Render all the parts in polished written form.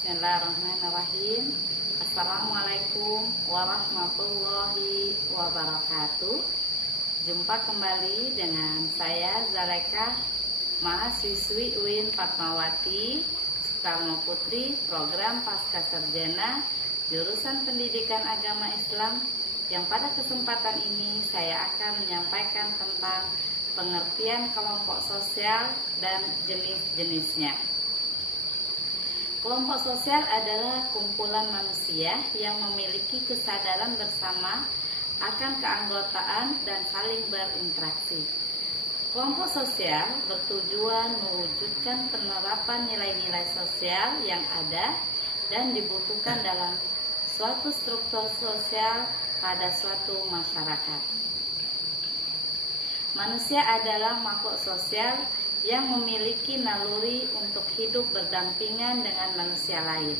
Bismillahirrahmanirrahim. Assalamualaikum warahmatullahi wabarakatuh. Jumpa kembali dengan saya Zaleka, mahasiswi UIN Fatmawati Soekarno Putri, program Pasca Sarjana jurusan Pendidikan Agama Islam, yang pada kesempatan ini saya akan menyampaikan tentang pengertian kelompok sosial dan jenis-jenisnya. Kelompok sosial adalah kumpulan manusia yang memiliki kesadaran bersama akan keanggotaan dan saling berinteraksi. Kelompok sosial bertujuan mewujudkan penerapan nilai-nilai sosial yang ada dan dibutuhkan dalam suatu struktur sosial pada suatu masyarakat. Manusia adalah makhluk sosial yang memiliki naluri untuk hidup berdampingan dengan manusia lain.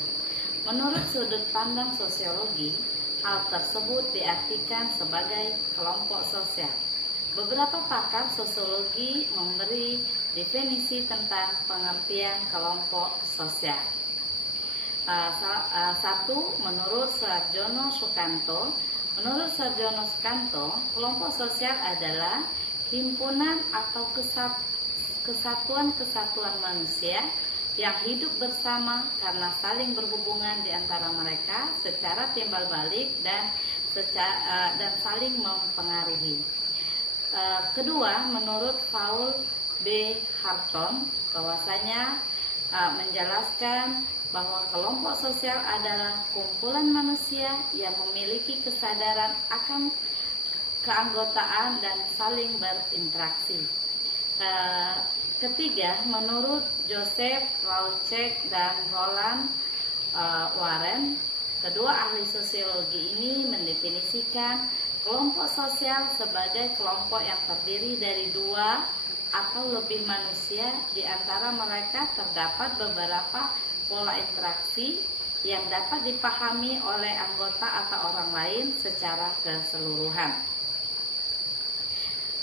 Menurut sudut pandang sosiologi, hal tersebut diartikan sebagai kelompok sosial. Beberapa pakar sosiologi memberi definisi tentang pengertian kelompok sosial. Satu, menurut Sarjono Sukanto. Menurut Sarjono Sukanto, kelompok sosial adalah himpunan atau kesatuan-kesatuan manusia yang hidup bersama karena saling berhubungan di antara mereka secara timbal balik dan saling mempengaruhi. Kedua, menurut Paul B. Harton, bahwasanya menjelaskan bahwa kelompok sosial adalah kumpulan manusia yang memiliki kesadaran akan keanggotaan dan saling berinteraksi. Ketiga, menurut Joseph Raucek dan Roland Warren, kedua ahli sosiologi ini mendefinisikan kelompok sosial sebagai kelompok yang terdiri dari dua atau lebih manusia. Di antara mereka terdapat beberapa pola interaksi yang dapat dipahami oleh anggota atau orang lain secara keseluruhan.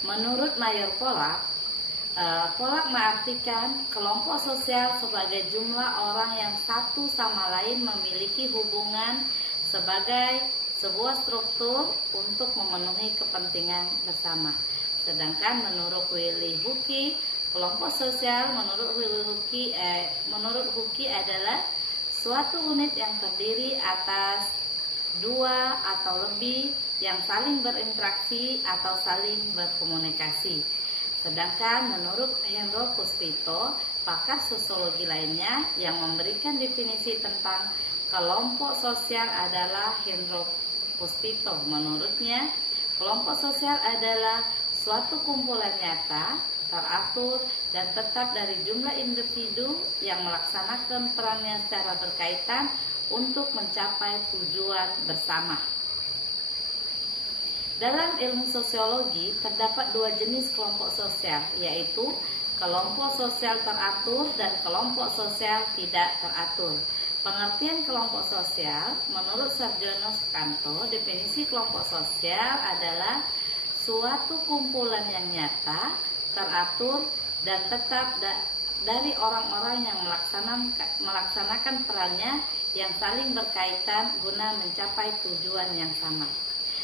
Menurut Mayer Pollak mengartikan kelompok sosial sebagai jumlah orang yang satu sama lain memiliki hubungan sebagai sebuah struktur untuk memenuhi kepentingan bersama. Sedangkan menurut Willy Hucke, kelompok sosial menurut Hucke adalah suatu unit yang terdiri atas dua atau lebih yang saling berinteraksi atau saling berkomunikasi. Sedangkan menurut Hendro Puspito, pakar sosiologi lainnya yang memberikan definisi tentang kelompok sosial adalah Hendro Puspito. Menurutnya, kelompok sosial adalah suatu kumpulan nyata, teratur, dan tetap dari jumlah individu yang melaksanakan perannya secara berkaitan untuk mencapai tujuan bersama. Dalam ilmu sosiologi terdapat dua jenis kelompok sosial, yaitu kelompok sosial teratur dan kelompok sosial tidak teratur. Pengertian kelompok sosial menurut Sarjono Sukanto, definisi kelompok sosial adalah suatu kumpulan yang nyata, teratur, dan tetap dari orang-orang yang melaksanakan perannya yang saling berkaitan guna mencapai tujuan yang sama.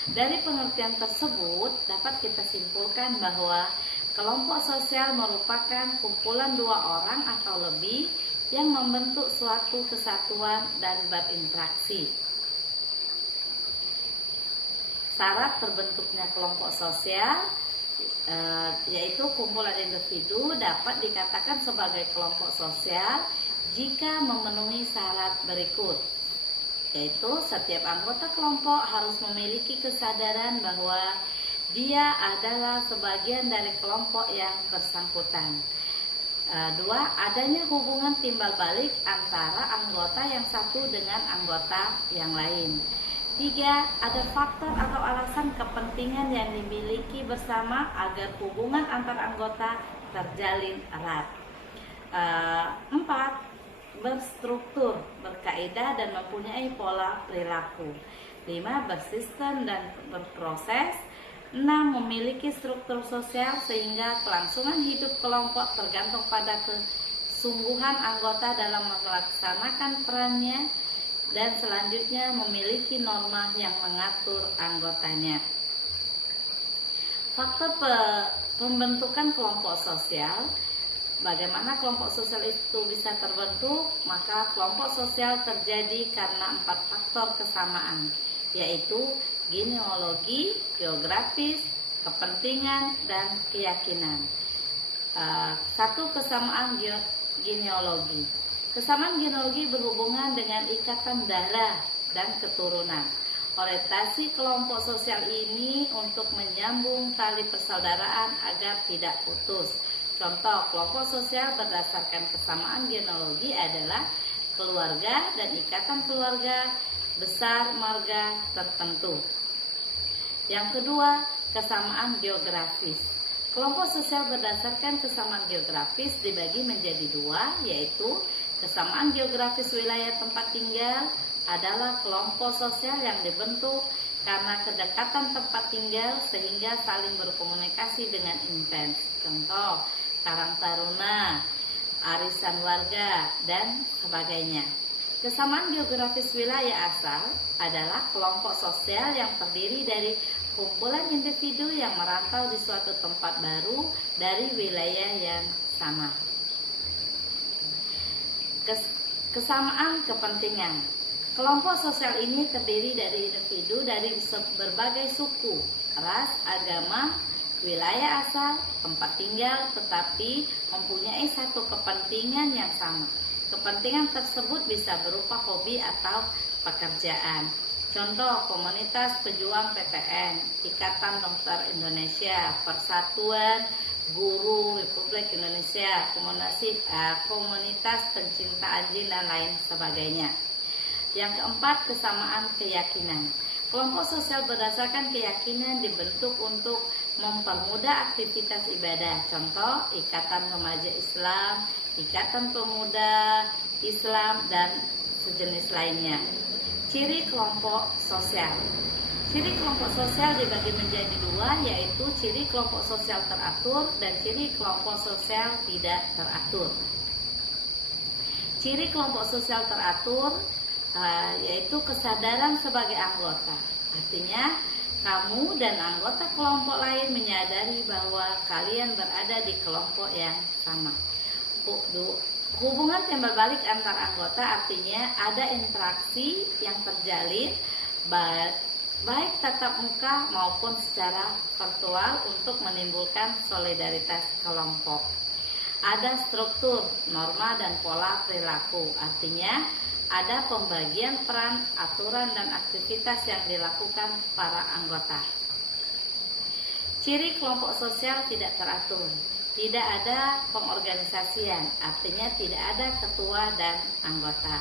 Dari pengertian tersebut dapat kita simpulkan bahwa kelompok sosial merupakan kumpulan dua orang atau lebih yang membentuk suatu kesatuan dan berinteraksi. Syarat terbentuknya kelompok sosial yaitu kumpulan individu dapat dikatakan sebagai kelompok sosial jika memenuhi syarat berikut, yaitu setiap anggota kelompok harus memiliki kesadaran bahwa dia adalah sebagian dari kelompok yang bersangkutan. Dua, adanya hubungan timbal balik antara anggota yang satu dengan anggota yang lain. Tiga, ada faktor atau alasan kepentingan yang dimiliki bersama agar hubungan antar anggota terjalin erat. Empat, berstruktur, berkaidah dan mempunyai pola perilaku. 5. Bersistem dan berproses. 6. Memiliki struktur sosial sehingga kelangsungan hidup kelompok tergantung pada kesungguhan anggota dalam melaksanakan perannya, dan selanjutnya memiliki norma yang mengatur anggotanya. Faktor pembentukan kelompok sosial. Bagaimana kelompok sosial itu bisa terbentuk? Maka kelompok sosial terjadi karena 4 faktor kesamaan, yaitu genealogi, geografis, kepentingan, dan keyakinan. Satu, kesamaan genealogi. Kesamaan genealogi berhubungan dengan ikatan darah dan keturunan. Orientasi kelompok sosial ini untuk menyambung tali persaudaraan agar tidak putus. Contoh kelompok sosial berdasarkan kesamaan genealogi adalah keluarga dan ikatan keluarga besar marga tertentu. Yang kedua, kesamaan geografis. Kelompok sosial berdasarkan kesamaan geografis dibagi menjadi 2, yaitu kesamaan geografis wilayah tempat tinggal adalah kelompok sosial yang dibentuk karena kedekatan tempat tinggal sehingga saling berkomunikasi dengan intens. Contoh, Karang Taruna, arisan warga, dan sebagainya. Kesamaan geografis wilayah asal adalah kelompok sosial yang terdiri dari kumpulan individu yang merantau di suatu tempat baru dari wilayah yang sama. Kesamaan kepentingan. Kelompok sosial ini terdiri dari individu dari berbagai suku, ras, agama, wilayah asal, tempat tinggal, tetapi mempunyai satu kepentingan yang sama. Kepentingan tersebut bisa berupa hobi atau pekerjaan. Contoh, komunitas pejuang PTN, Ikatan Dokter Indonesia, Persatuan Guru Republik Indonesia, komunitas pencinta anjing, dan lain sebagainya. Yang keempat, kesamaan keyakinan. Kelompok sosial berdasarkan keyakinan dibentuk untuk mempermudah aktivitas ibadah. Contoh, Ikatan Remaja Islam, Ikatan Pemuda Islam, dan sejenis lainnya. Ciri kelompok sosial. Ciri kelompok sosial dibagi menjadi 2, yaitu ciri kelompok sosial teratur dan ciri kelompok sosial tidak teratur. Ciri kelompok sosial teratur yaitu kesadaran sebagai anggota. Artinya, kamu dan anggota kelompok lain menyadari bahwa kalian berada di kelompok yang sama. Hubungan timbal balik antar anggota artinya ada interaksi yang terjalin baik tatap muka maupun secara virtual untuk menimbulkan solidaritas kelompok. Ada struktur, norma, dan pola perilaku. Artinya ada pembagian peran, aturan, dan aktivitas yang dilakukan para anggota. Ciri kelompok sosial tidak teratur. Tidak ada pengorganisasian, artinya tidak ada ketua dan anggota.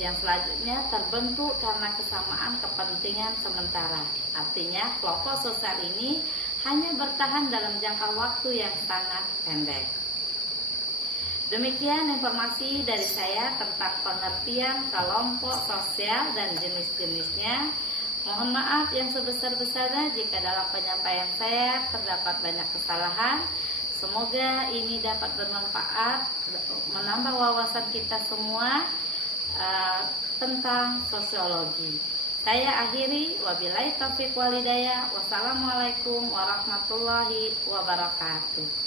Yang selanjutnya terbentuk karena kesamaan kepentingan sementara. Artinya kelompok sosial ini hanya bertahan dalam jangka waktu yang sangat pendek. Demikian informasi dari saya tentang pengertian kelompok sosial dan jenis-jenisnya. Mohon maaf yang sebesar-besarnya jika dalam penyampaian saya terdapat banyak kesalahan. Semoga ini dapat bermanfaat, menambah wawasan kita semua tentang sosiologi. Saya akhiri, wabillahi taufiq walhidayah. Wassalamualaikum warahmatullahi wabarakatuh.